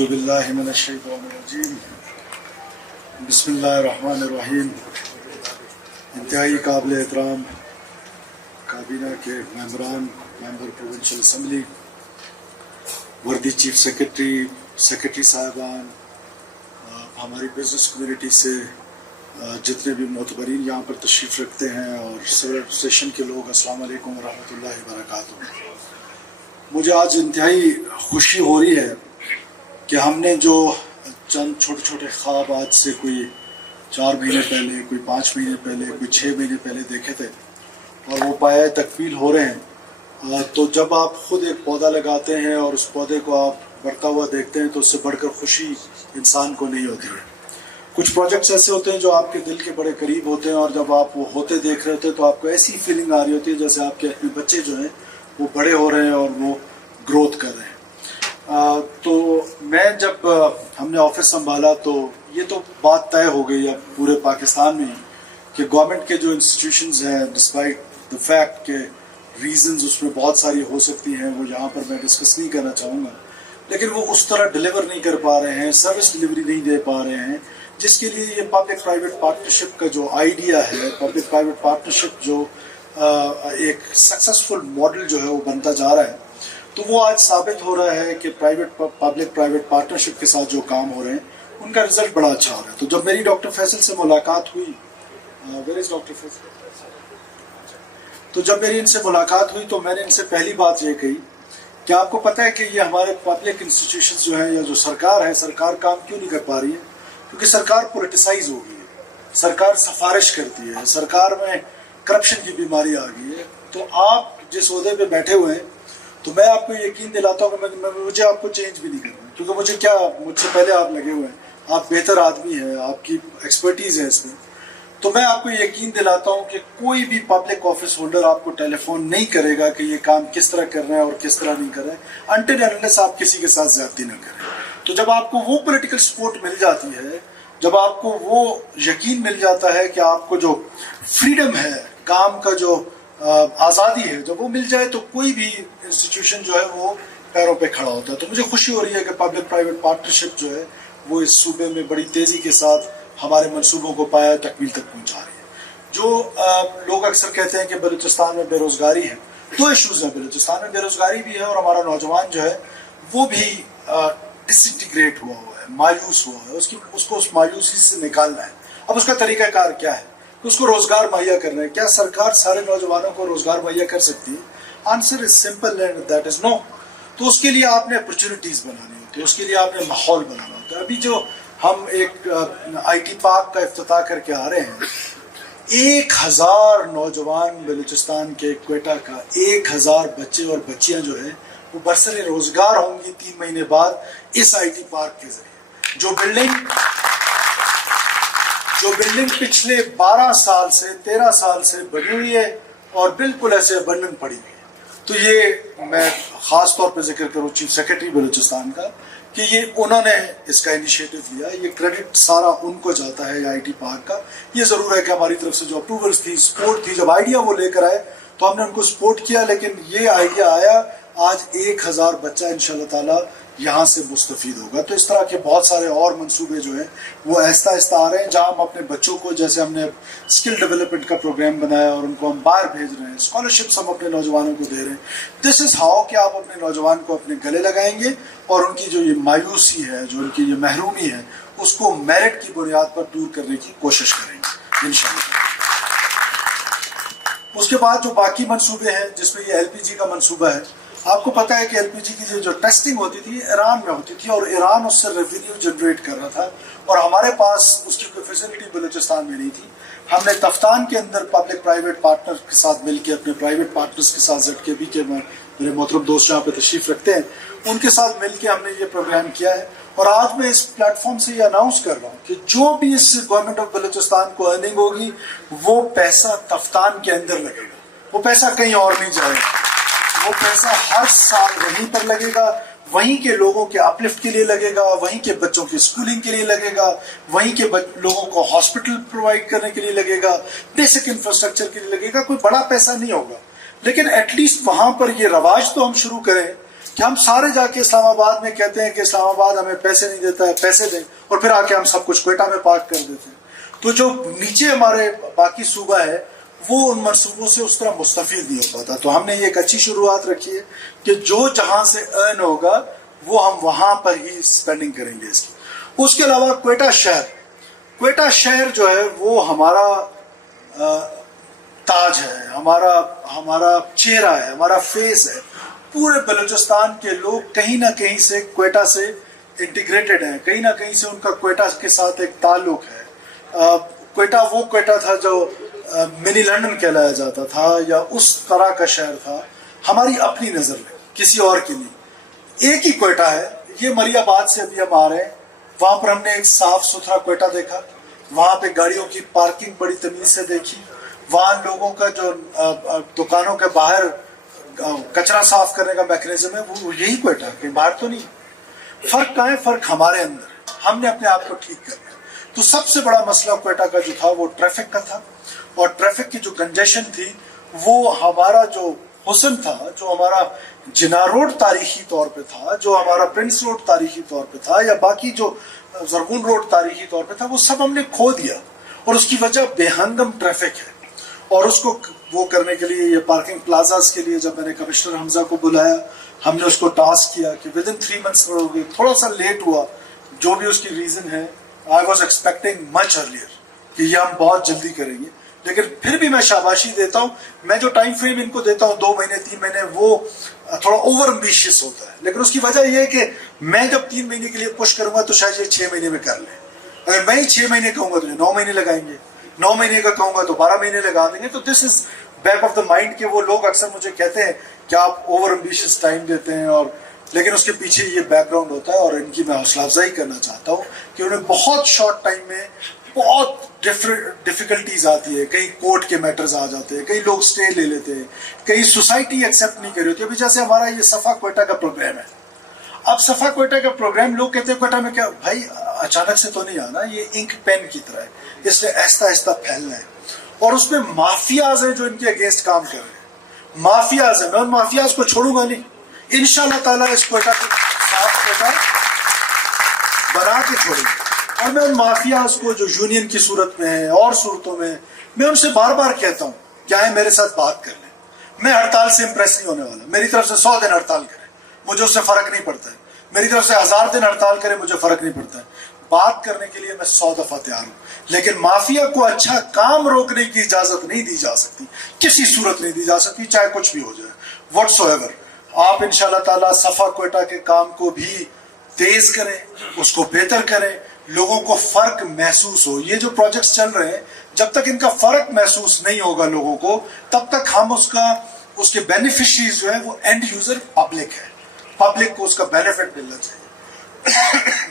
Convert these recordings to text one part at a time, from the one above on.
اعوذ باللہ من الشیطان الرجیم بسم اللہ الرحمن الرحیم۔ انتہائی قابل احترام کابینہ کے ممبران، ممبر پروونشل اسمبلی، وردی چیف سیکرٹری صاحبان، ہماری بزنس کمیونٹی سے جتنے بھی معتبرین یہاں پر تشریف رکھتے ہیں اور سول ایڈمنسٹریشن کے لوگ، السلام علیکم ورحمۃ اللہ وبرکاتہ۔ مجھے آج انتہائی خوشی ہو رہی ہے کہ ہم نے جو چند چھوٹے چھوٹے خواب آج سے کوئی 4 مہینے پہلے، کوئی 5 مہینے پہلے، کوئی 6 مہینے پہلے دیکھے تھے اور وہ پایہ تکمیل ہو رہے ہیں، تو جب آپ خود ایک پودا لگاتے ہیں اور اس پودے کو آپ بڑھتا ہوا دیکھتے ہیں تو اس سے بڑھ کر خوشی انسان کو نہیں ہوتی ہے۔ کچھ پروجیکٹس ایسے ہوتے ہیں جو آپ کے دل کے بڑے قریب ہوتے ہیں اور جب آپ وہ ہوتے دیکھ رہے ہوتے ہیں تو آپ کو ایسی فیلنگ آ رہی ہوتی ہے جیسے آپ کے اپنے بچے جو ہیں وہ بڑے ہو رہے ہیں اور وہ گروتھ کر رہے ہیں۔ تو میں جب ہم نے آفس سنبھالا تو یہ تو بات طے ہو گئی اب پورے پاکستان میں کہ گورنمنٹ کے جو انسٹیٹیوشنز ہیں، ڈسپائٹ دا فیکٹ کہ ریزنز اس میں بہت ساری ہو سکتی ہیں، وہ یہاں پر میں ڈسکس نہیں کرنا چاہوں گا، لیکن وہ اس طرح ڈیلیور نہیں کر پا رہے ہیں، سروس ڈیلیوری نہیں دے پا رہے ہیں، جس کے لیے یہ پبلک پرائیویٹ پارٹنرشپ کا جو آئیڈیا ہے، پبلک پرائیویٹ پارٹنرشپ جو ایک سکسیسفل ماڈل جو ہے وہ بنتا جا رہا ہے، تو وہ آج ثابت ہو رہا ہے کہ پبلک پرائیویٹ پارٹنرشپ کے ساتھ جو کام ہو رہے ہیں ان کا رزلٹ بڑا اچھا ہو رہا ہے۔ تو جب میری ڈاکٹر فیصل سے ملاقات ہوئی، ڈاکٹر فیصل، تو جب میری ان سے ملاقات ہوئی تو میں نے ان سے پہلی بات یہ کہی کہ آپ کو پتہ ہے کہ یہ ہمارے پبلک انسٹیٹیوشنز جو ہیں یا جو سرکار ہے، سرکار کام کیوں نہیں کر پا رہی ہے؟ کیونکہ سرکار پولیٹیسائز ہو گئی ہے، سرکار سفارش کرتی ہے، سرکار میں کرپشن کی بیماری آ گئی ہے۔ تو آپ جس عہدے پہ بیٹھے ہوئے ہیں تو میں آپ کو یقین دلاتا ہوں کہ مجھے آپ کو چینج بھی نہیں کرنا، کیونکہ مجھ سے پہلے آپ لگے ہوئے ہیں، آپ بہتر آدمی ہیں، آپ کی ایکسپرٹیز ہے اس میں۔ تو میں آپ کو یقین دلاتا ہوں کہ کوئی بھی پبلک آفس ہولڈر آپ کو ٹیلی فون نہیں کرے گا کہ یہ کام کس طرح کرنا ہے اور کس طرح نہیں کرنا ہے، انٹل انلیس آپ کسی کے ساتھ زیادتی نہ کریں۔ تو جب آپ کو وہ پولیٹیکل سپورٹ مل جاتی ہے، جب آپ کو وہ یقین مل جاتا ہے کہ آپ کو جو فریڈم ہے، کام کا جو آزادی ہے، جب وہ مل جائے تو کوئی بھی انسٹیٹیوشن جو ہے وہ پیروں پہ کھڑا ہوتا ہے۔ تو مجھے خوشی ہو رہی ہے کہ پبلک پرائیویٹ پارٹنرشپ جو ہے وہ اس صوبے میں بڑی تیزی کے ساتھ ہمارے منصوبوں کو پایہ تکمیل تک پہنچا رہی ہے۔ جو لوگ اکثر کہتے ہیں کہ بلوچستان میں بے روزگاری ہے، 2 ایشوز ہیں، بلوچستان میں بے روزگاری بھی ہے اور ہمارا نوجوان جو ہے وہ بھی ڈس انٹیگریٹ ہوا ہے، مایوس ہوا ہے، اس کو اس مایوسی سے نکالنا ہے۔ اب اس کا طریقہ کار کیا ہے؟ اس کو روزگار مہیا کرنا ہے۔ کیا سرکار سارے نوجوانوں کو روزگار مہیا کر سکتی ہے؟ Answer is simple and that is no. تو اس کے لیے آپ نے اپرچونیٹیز بنانی ہوتی ہے، اس کے لیے آپ نے ماحول بنانا ہوتا ہے۔ ابھی جو ہم ایک آئی ٹی پارک کا افتتاح کر کے آ رہے ہیں، 1000 نوجوان بلوچستان کے کوئٹہ کا، 1000 بچے اور بچیاں جو ہیں وہ برسر روزگار ہوں گی 3 مہینے بعد اس آئی ٹی پارک کے ذریعے۔ جو بلڈنگ پچھلے 12 سال سے 13 سال سے بنی ہوئی ہے اور بالکل ایسے ابنڈن پڑی ہوئی ہے۔ تو یہ میں خاص طور پہ ذکر کروں چیف سیکرٹری بلوچستان کا کہ یہ انہوں نے اس کا انیشیٹو لیا، یہ کریڈٹ سارا ان کو جاتا ہے آئی ٹی پارک کا۔ یہ ضرور ہے کہ ہماری طرف سے جو اپروولز تھی، سپورٹ تھی، جب آئیڈیا وہ لے کر آئے تو ہم نے ان کو سپورٹ کیا، لیکن یہ آئیڈیا آیا، آج 1000 بچہ انشاءاللہ تعالی یہاں سے مستفید ہوگا۔ تو اس طرح کے بہت سارے اور منصوبے جو ہیں وہ آہستہ آہستہ آ رہے ہیں، جہاں ہم اپنے بچوں کو، جیسے ہم نے اسکل ڈیولپمنٹ کا پروگرام بنایا اور ان کو ہم باہر بھیج رہے ہیں، اسکالرشپس ہم اپنے نوجوانوں کو دے رہے ہیں۔ دس از ہاؤ کہ آپ اپنے نوجوان کو اپنے گلے لگائیں گے اور ان کی جو یہ مایوسی ہے، جو ان کی یہ محرومی ہے، اس کو میرٹ کی بنیاد پر دور کرنے کی کوشش کریں گے انشاءاللہ۔ اس کے بعد جو باقی منصوبے ہیں، جس میں یہ ایل پی جی کا منصوبہ ہے، آپ کو پتہ ہے کہ ایل پی جی کی جو ٹیسٹنگ ہوتی تھی ایران میں ہوتی تھی اور ایران اس سے ریونیو جنریٹ کر رہا تھا اور ہمارے پاس اس کی کوئی فیسلٹی بلوچستان میں نہیں تھی۔ ہم نے تفتان کے اندر پبلک پرائیویٹ پارٹنر کے ساتھ مل کے، اپنے پرائیویٹ پارٹنرز کے ساتھ، زیڈ کے بی کے میرے محترم دوست جہاں پہ تشریف رکھتے ہیں، ان کے ساتھ مل کے ہم نے یہ پروگرام کیا ہے۔ اور آج میں اس پلیٹ فارم سے یہ اناؤنس کر رہا ہوں کہ جو بھی اس گورنمنٹ آف بلوچستان کو ارننگ ہوگی وہ پیسہ تفتان کے اندر لگے گا، وہ پیسہ کہیں اور نہیں جائے گا، وہ پیسہ ہر سال وہیں پر لگے گا، وہیں کے لوگوں کے اپلفٹ کے لیے لگے گا، وہیں کے بچوں کی اسکولنگ کے لیے لگے گا، وہیں کے لوگوں کو ہاسپٹل پرووائڈ کرنے کے لیے لگے گا، بیسک انفراسٹرکچر کے لیے لگے گا۔ کوئی بڑا پیسہ نہیں ہوگا، لیکن ایٹ لیسٹ وہاں پر یہ رواج تو ہم شروع کریں کہ ہم سارے جا کے اسلام آباد میں کہتے ہیں کہ اسلام آباد ہمیں پیسے نہیں دیتا ہے، پیسے دیں، اور پھر آ کے ہم سب کچھ کوئٹہ میں پارک کر دیتے ہیں. تو جو نیچے ہمارے باقی صوبہ ہے وہ ان منصوبوں سے اس طرح مستفید نہیں ہو پاتا. تو ہم نے یہ ایک اچھی شروعات رکھی ہے کہ جو جہاں سے ارن ہوگا وہ ہم وہاں پر ہی اسپینڈنگ کریں گے اس کی. اس کے علاوہ کوئٹہ شہر جو ہے وہ ہمارا تاج ہے، ہمارا چہرہ ہے، ہمارا فیس ہے. پورے بلوچستان کے لوگ کہیں نہ کہیں سے کوئٹہ سے انٹیگریٹڈ ہیں، کہیں نہ کہیں سے ان کا کوئٹہ کے ساتھ ایک تعلق ہے. کوئٹہ وہ کوئٹہ تھا جو منی لنڈن کہلایا جاتا تھا یا اس طرح کا شہر تھا ہماری اپنی نظر میں، کسی اور کی نہیں. ایک ہی کوئٹہ ہے. یہ مری آباد سے ابھی ہم آ رہے ہیں، وہاں پر ہم نے ایک صاف ستھرا کوئٹہ دیکھا، وہاں پہ گاڑیوں کی پارکنگ بڑی تمیز سے دیکھی، وہاں لوگوں کا جو دکانوں کے باہر کچرا صاف کرنے کا میکنزم ہے وہ یہی کوئٹہ ہے، کہیں باہر تو نہیں. فرق کہاں ہے؟ فرق ہمارے اندر ہے، ہم نے اپنے آپ کو ٹھیک کرنا ہے. تو سب سے بڑا مسئلہ کوئٹہ کا جو تھا وہ ٹریفک کا تھا، اور ٹریفک کی جو کنجیشن تھی وہ ہمارا جو حسن تھا، جو ہمارا جناح روڈ تاریخی طور پہ تھا، جو ہمارا پرنس روڈ تاریخی طور پہ تھا، یا باقی جو زرغون روڈ تاریخی طور پہ تھا، وہ سب ہم نے کھو دیا. اور اس کی وجہ بے ہنگم ٹریفک ہے. اور اس کو وہ کرنے کے لیے، یہ پارکنگ پلازاز کے لیے جب میں نے کمشنر حمزہ کو بلایا، ہم نے اس کو ٹاسک کیا کہ ود ان 3 months تھوڑا سا لیٹ ہوا، جو بھی اس کی ریزن ہے. I was expecting much earlier کہ یہ ہم بہت جلدی کریں گے، لیکن پھر بھی میں شاباشی دیتا ہوں. میں جو ٹائم فریم ان کو دیتا ہوں 2 مہینے 3 مہینے، وہ تھوڑا اوور امبیشیس ہوتا ہے. لیکن اس کی وجہ یہ ہے کہ میں جب 3 مہینے کے لیے پش کروں گا تو شاید یہ 6 مہینے میں کر لیں. اگر میں ہی 6 مہینے کہوں گا تو 9 مہینے لگائیں گے، 9 مہینے کا کہوں گا تو 12 مہینے لگا دیں گے. تو دس از بیک آف دا مائنڈ کہ وہ لوگ اکثر مجھے کہتے ہیں کہ آپ اوور امبیشیس ٹائم دیتے ہیں، اور لیکن اس کے پیچھے یہ بیک گراؤنڈ ہوتا ہے. اور ان کی میں حوصلہ افزائی کرنا چاہتا ہوں کہ انہیں بہت شارٹ ٹائم میں بہت ڈیفیکلٹیز آتی ہے. کئی کورٹ کے میٹرز آ جاتے ہیں، کئی لوگ سٹے لے لیتے ہیں، کئی سوسائٹی ایکسیپٹ نہیں کر رہی ہوتی. ابھی جیسے ہمارا یہ صفا کوئٹہ کا پروگرام ہے، اب صفا کوئٹہ کا پروگرام لوگ کہتے ہیں کوئٹہ میں کیا بھائی اچانک سے تو نہیں آنا، یہ انک پین کی طرح ہے، اس لیے آہستہ آہستہ پھیلنا ہے. اور اس میں مافیاز ہیں جو ان کے اگینسٹ کام کر رہے ہیں، مافیاز ہیں. میں ان مافیاز کو چھوڑوں گا نہیں، انشاءاللہ تعالیٰ اس کوئٹہ کو صاف کوئٹہ بنا کے چھوڑیں گے. اور میں ان مافیاز کو جو یونین کی صورت میں ہیں اور صورتوں میں ان سے بار بار کہتا ہوں کہ آئیں میرے ساتھ بات کر لیں. میں ہڑتال سے امپریس نہیں ہونے والا. میری طرف سے 100 دن ہڑتال کریں مجھے اس سے فرق نہیں پڑتا ہے، میری طرف سے 1000 دن ہڑتال کریں مجھے فرق نہیں پڑتا ہے. بات کرنے کے لیے میں 100 دفعہ تیار ہوں، لیکن مافیا کو اچھا کام روکنے کی اجازت نہیں دی جا سکتی، کسی صورت نہیں دی جا سکتی، چاہے کچھ بھی ہو جائے واٹس سو ایور. آپ انشاءاللہ تعالیٰ صفا کوئٹہ کے کام کو بھی تیز کریں، اس کو بہتر کریں، لوگوں کو فرق محسوس ہو. یہ جو پروجیکٹس چل رہے ہیں جب تک ان کا فرق محسوس نہیں ہوگا لوگوں کو، تب تک ہم اس کے بینیفیشریز جو ہیں وہ اینڈ یوزر پبلک ہے، پبلک کو اس کا بینیفٹ ملنا چاہیے.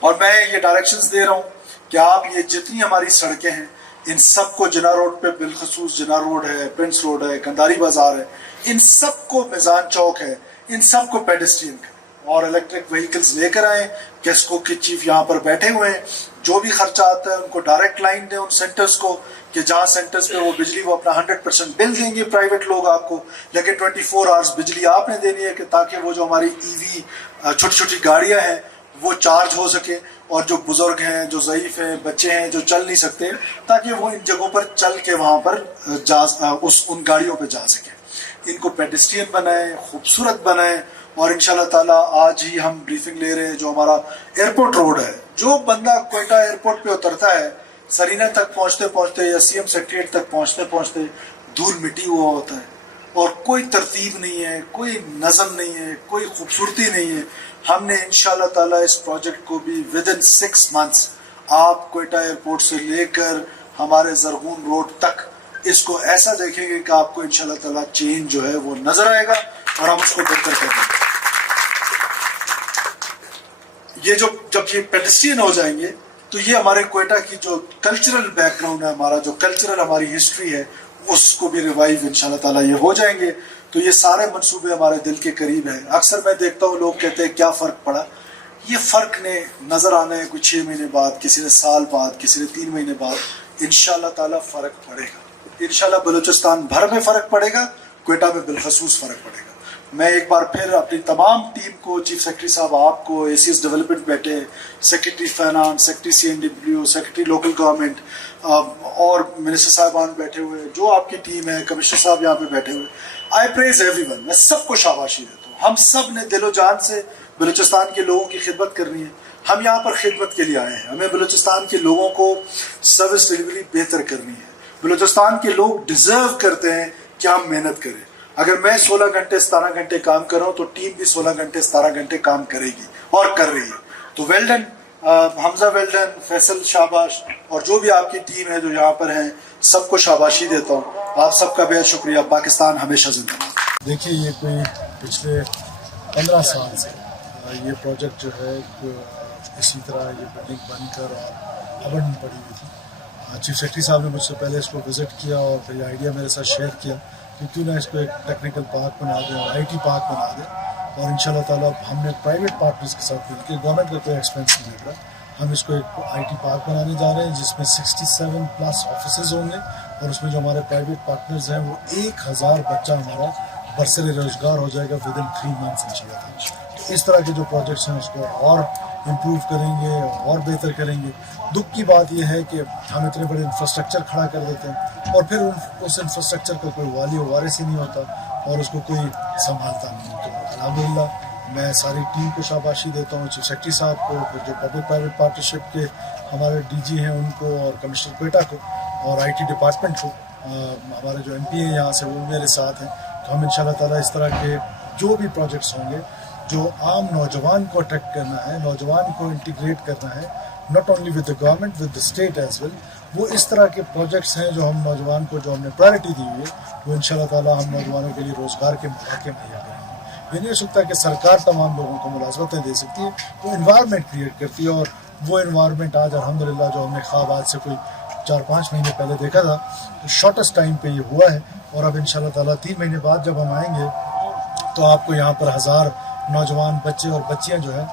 اور میں یہ ڈائریکشنز دے رہا ہوں کہ آپ یہ جتنی ہماری سڑکیں ہیں ان سب کو، جناح روڈ پہ بالخصوص جناح روڈ ہے، پرنس روڈ ہے، کنداری بازار ہے، ان سب کو، میزان چوک ہے، ان سب کو پیڈسٹرین کریں اور الیکٹرک وہیکلز لے کر آئیں. کیسکو کے چیف یہاں پر بیٹھے ہوئے ہیں، جو بھی خرچہ آتا ہے ان کو ڈائریکٹ لائن دیں ان سینٹرز کو، کہ جہاں سینٹرز پہ وہ بجلی وہ اپنا 100% بل دیں گے پرائیویٹ لوگ آپ کو، لیکن 24 آورز بجلی آپ نے دینی ہے کہ تاکہ وہ جو ہماری EV چھوٹی چھوٹی گاڑیاں ہیں وہ چارج ہو سکے، اور جو بزرگ ہیں، جو ضعیف ہیں، بچے ہیں جو چل نہیں سکتے، تاکہ وہ ان جگہوں پر چل کے وہاں پر ان گاڑیوں پہ جا سکیں. ان کو پیڈسٹرین بنائیں، خوبصورت بنائیں. اور انشاءاللہ تعالیٰ آج ہی ہم بریفنگ لے رہے ہیں جو ہمارا ایئرپورٹ روڈ ہے. جو بندہ کوئٹہ ایئرپورٹ پہ اترتا ہے، سرینہ تک پہنچتے پہنچتے یا CM سیکریٹریٹ تک پہنچتے پہنچتے دھول مٹی ہوا ہوتا ہے، اور کوئی ترتیب نہیں ہے، کوئی نظم نہیں ہے، کوئی خوبصورتی نہیں ہے. ہم نے انشاءاللہ تعالیٰ اس پروجیکٹ کو بھی ود ان 6 months آپ کوئٹہ ایئرپورٹ سے لے کر ہمارے زرغون روڈ تک اس کو ایسا دیکھیں گے کہ آپ کو انشاءاللہ تعالیٰ چینج جو ہے وہ نظر آئے گا، اور ہم اس کو بہتر کر دیں گے. یہ جب یہ پیڈسٹرین ہو جائیں گے تو یہ ہمارے کوئٹہ کی جو کلچرل بیک گراؤنڈ ہے، ہمارا جو کلچرل ہماری ہسٹری ہے، اس کو بھی ریوائیو انشاءاللہ تعالیٰ یہ ہو جائیں گے. تو یہ سارے منصوبے ہمارے دل کے قریب ہیں. اکثر میں دیکھتا ہوں لوگ کہتے ہیں کیا فرق پڑا. یہ فرق نے نظر آنا ہے کوئی 6 مہینے بعد، کسی نے سال بعد، کسی نے 3 مہینے بعد. انشاءاللہ تعالیٰ فرق پڑے گا، انشاءاللہ بلوچستان بھر میں فرق پڑے گا، کوئٹہ میں بالخصوص فرق پڑے گا. میں ایک بار پھر اپنی تمام ٹیم کو، چیف سیکرٹری صاحب آپ کو، اے سی ایس ڈیولپمنٹ بیٹھے، secretary finance, secretary CNW، secretary local government اور منسٹر صاحبان بیٹھے ہوئے، جو آپ کی ٹیم ہے، کمشنر صاحب یہاں پہ بیٹھے ہوئے، آئی پریز ایوری ون، میں سب کو شاباشی دیتا ہوں. ہم سب نے دل و جان سے بلوچستان کے لوگوں کی خدمت کرنی ہے. ہم یہاں پر خدمت کے لیے آئے ہیں. ہمیں بلوچستان کے لوگوں کو سروس ڈلیوری بہتر کرنی ہے. بلوچستان کے لوگ ڈیزرو کرتے ہیں کہ ہم محنت کریں. اگر میں 16 گھنٹے 17 گھنٹے کام کر رہا ہوں تو ٹیم بھی 16 گھنٹے 17 گھنٹے کام کرے گی اور کر رہی ہے. تو ویل ڈن حمزہ، ویل ڈن فیصل، شاباش، اور جو بھی آپ کی ٹیم ہے جو یہاں پر ہیں سب کو شاباشی دیتا ہوں. آپ سب کا بہت شکریہ. پاکستان ہمیشہ زندہ باد. دیکھیے یہ کوئی پچھلے 15 سال سے یہ پروجیکٹ جو ہے اسی طرح یہ بلڈنگ بن کر اور ابڑ میں پڑی ہوئی تھی. چیف سیکرٹری صاحب نے مجھ سے پہلے اس کو وزٹ کیا اور پھر یہ آئیڈیا میرے ساتھ شیئر کیا کہ کیوں نہ اس کو ایک ٹیکنیکل پارک بنا دیں اور IT پارک بنا دیں. اور ان شاء اللہ تعالیٰ ہم نے پرائیویٹ پارٹنرز کے ساتھ مل کے، گورنمنٹ کا کوئی ایکسپینس نہیں لگ رہا، ہم اس کو ایک IT پارک بنانے جا رہے ہیں جس میں 67+ آفیسز ہوں گے. اور اس میں جو ہمارے پرائیویٹ پارٹنرز ہیں وہ 1000 بچہ ہمارا برسر روزگار ہو جائے گا ودن 3 منتھس انشاءاللہ. اس طرح کے جو پروجیکٹس ہیں اس کو اور امپروو کریں گے اور بہتر کریں گے. دکھ کی بات یہ ہے کہ ہم اتنے بڑے انفراسٹرکچر کھڑا کر دیتے ہیں اور پھر اس انفراسٹرکچر کا کوئی والی و وارث ہی نہیں ہوتا اور اس کو کوئی سنبھالتا نہیں. تو الحمدللہ میں ساری ٹیم کو شاباشی دیتا ہوں، چیف سیکرٹری صاحب کو، پھر جو پبلک پرائیویٹ پارٹنرشپ کے ہمارے DG ہیں ان کو، اور کمشنر کوئٹہ کو، اور IT ڈپارٹمنٹ کو. ہمارے جو MP ہیں یہاں سے وہ میرے ساتھ ہیں. تو ہم انشاءاللہ تعالیٰ اس طرح کے جو بھی پروجیکٹس ہوں گے جو عام نوجوان کو اٹریکٹ کرنا ہے، نوجوان کو انٹیگریٹ کرنا ہے، not only with the government, with the state as well, وہ اس طرح کے پروجیکٹس ہیں جو ہم نوجوان کو، جو ہم نے پرائرٹی دی ہوئی ہے، وہ انشاءاللہ تعالیٰ ہم نوجوانوں کے لیے روزگار کے مواقع مہیا کریں گے. یہ نہیں ہو سکتا کہ سرکار تمام لوگوں کو ملازمتیں دے سکتی ہے، وہ انوائرمنٹ کریٹ کرتی ہے. اور وہ انوائرمنٹ آج الحمدللہ جو ہم نے خواب آج سے کوئی 4-5 مہینے پہلے دیکھا تھا، شارٹیسٹ ٹائم پہ یہ ہوا ہے. اور اب انشاءاللہ تعالیٰ 3 مہینے بعد جب ہم آئیں گے تو آپ کو یہاں پر 1000 نوجوان بچے اور بچیاں جو ہیں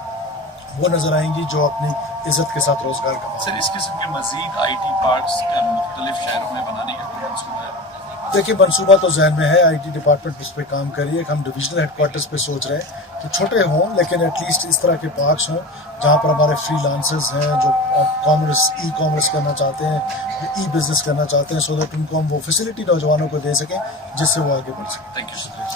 وہ نظر آئیں گی جو اپنی عزت کے ساتھ روزگار کریں. سر اس قسم کے مزید IT پارکس کا مختلف شہروں میں بنانے کا کوئی منصوبہ ہے؟ دیکھیے منصوبہ تو ذہن میں ہے، IT ڈپارٹمنٹ اس پہ کام کریے. ہم ڈویژنل ہیڈ کوارٹرز پہ سوچ رہے ہیں کہ چھوٹے ہوں لیکن ایٹ لیسٹ اس طرح کے پارکس ہوں جہاں پر ہمارے فری لانسرز ہیں جو ای کامرس کرنا چاہتے ہیں، بزنس کرنا چاہتے ہیں، سو دیٹ ان کو ہم وہ فیسلٹی نوجوانوں کو دے سکیں جس سے وہ آگے بڑھ سکیں. Thank you sir.